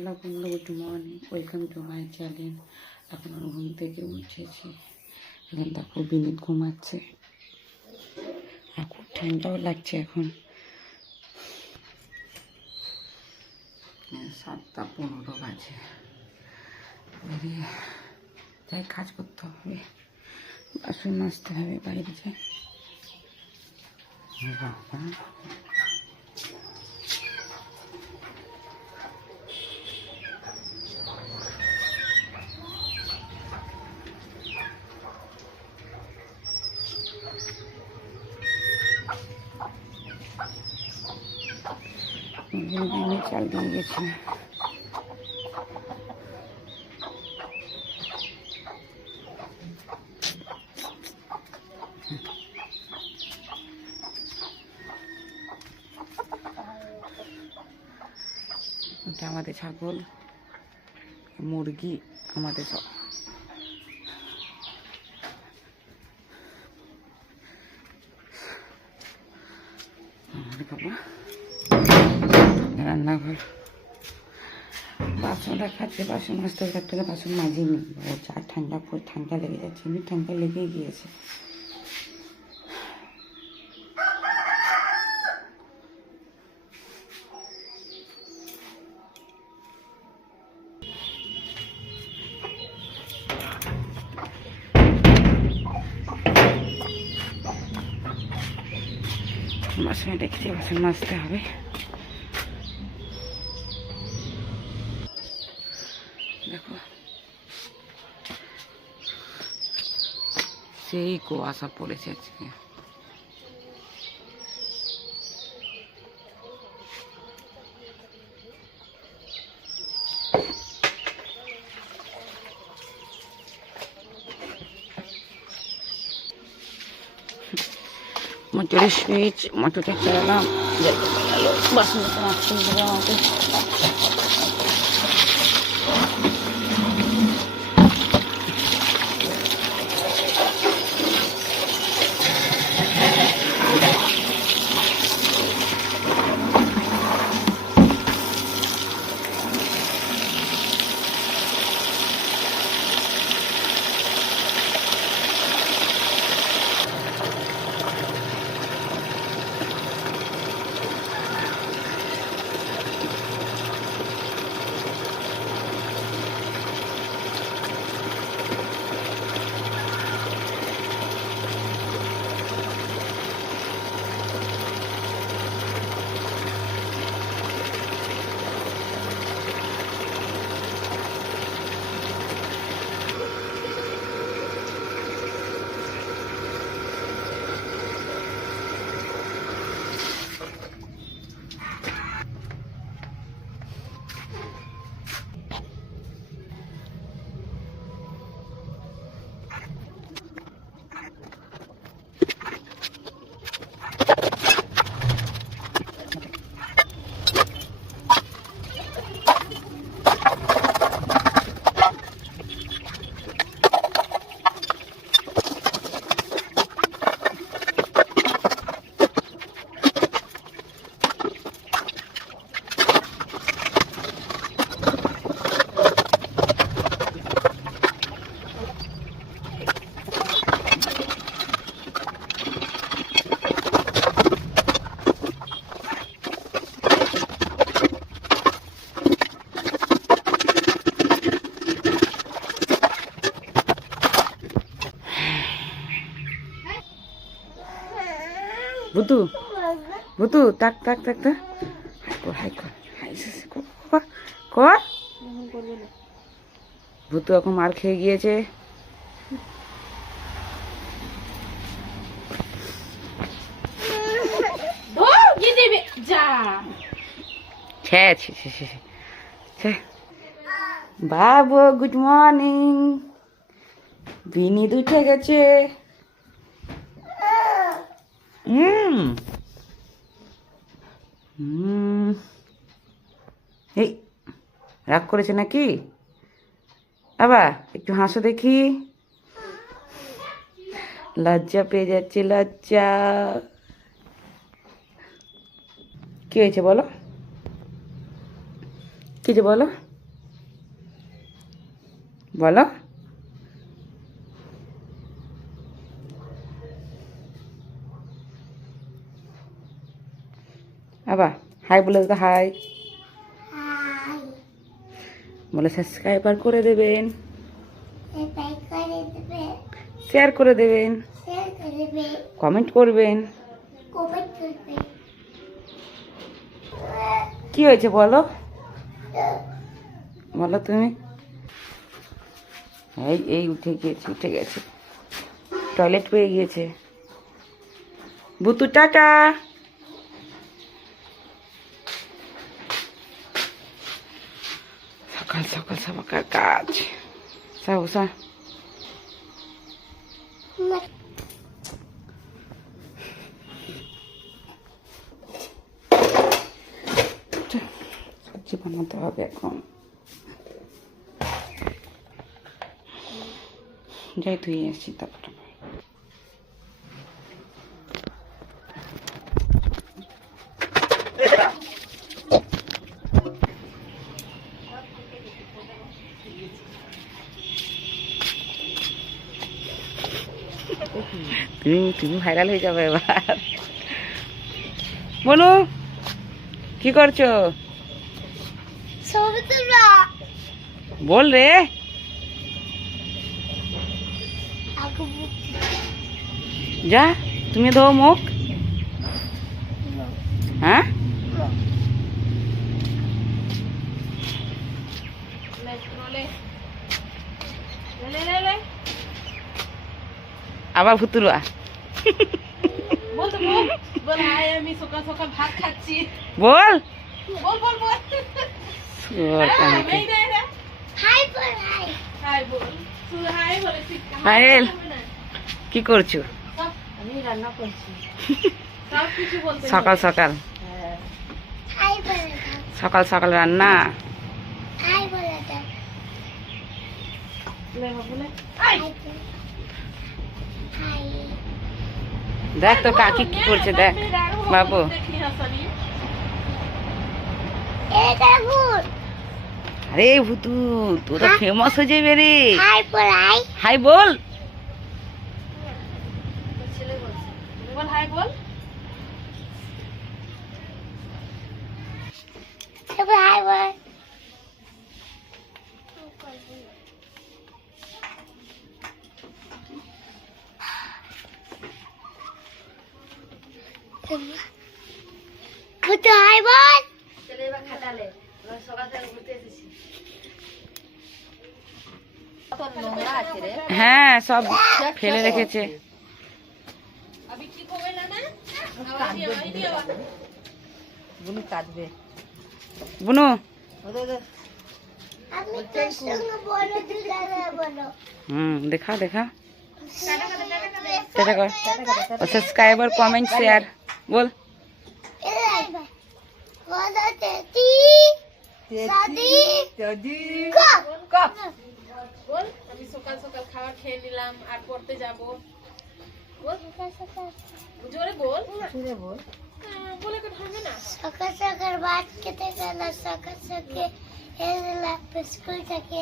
Hello বন্ধু, good morning, welcome to my channel. এখন আমি ঘুম থেকে উঠেছি। এখন দেখো বিনীত ঘুমাচ্ছে আর খুব ঠান্ডাও লাগছে। এখন 7:15 বাজে। বেরিয়ে যাই, কাজ করতে হবে, বাসন মাজতে হবে, বাইরে যাই। বাবা আমি চাল দিয়ে গেছি। এটা আমাদের ছাগল, মুরগি আমাদের সব। বাবা রান্নাঘর, বাসন রাখাচ্ছে, বাসন মাজতে থাকতে বাসন মাজিনি। যা ঠান্ডা লেগে যাচ্ছে, এমনি ঠান্ডা লেগেই গিয়েছে। বাসনে দেখছি, বাসন মাজতে হবে। দেখো সেই কুয়াশা পড়েছে আজকে। মোটরের সুইচ, মোটরটা চালালাম, বাসন মাজতে হবে আমাকে। বুতু বুতু তাক তাক তাক তাক, হাই কর, হাই কর কর। ভুতু এখন মার খেয়ে গিয়েছে। বাবু গুড মর্নিং, বিনীত উঠে গেছে। এই রাগ করেছে নাকি? বাবা একটু হাসো দেখি। লজ্জা পেয়ে যাচ্ছে, লজ্জা। কি হয়েছে বলো, কি যে বলো। বলো। আবার হাই বলে তো, হাই বলে। সাবস্ক্রাইবার করে দেবেন, শেয়ার করে দেবেন, কমেন্ট করবেন। কি হয়েছে বলো, বলো তুমি। এই এই উঠে গেছে টয়লেট পেয়ে গিয়েছে। বুতু টাটা। সকাল সকাল সবাকার কাজ সা সবজি বানাতে হবে এখন। যাই ধুয়ে আসছি তারপরে। তুমি ভাইরাল হয়ে যাবে এবার। বনু কি করছো? বল রে। যা তুমি ধো মুখ। হ্যাঁ আবার ভুতুরা। বল হাই, আমি সকাল সকাল ভাত খাচ্ছি। বল বল বল বল হাই বল, হাই হাই বল, তুই হাই বলে ঠিক। পায়েল কি করছো? আমি রান্না করছি। সব কিছু বলতে সকাল সকাল হাই বলে, সকাল সকাল রান্না। হাই বলে দাও। লে বলে হাই হাই। দেখ তো কাকি কি করছে, দেখ বাবু। আরে ভুতু তুই তো ফেমাস হয়ে যাবে রে। হাই বল, হাই হাই বল। ছেলে বলছে, বল হাই বল। হাই বল। ভুতু হাই বল। চলে এবার খাটালে, সকাল থেকে ঘুরতে এসেছি। হ্যাঁ সব ফেলে রেখেছে। বুনু কাঁদবে। বুনু আমি তোর সঙ্গে বড় দিদারা বলো। দেখা দেখা টাটা কর। সাবস্ক্রাইবার কমেন্ট শেয়ার বল। আমি সকাল সকাল খাবার খেয়ে নিলাম আর পড়তে যাবো। জোরে বল, জোরে বল। বলে তো থামবে না। সকাল সকাল ভাত খেতে গেল, সকাল সকাল স্কুল থেকে।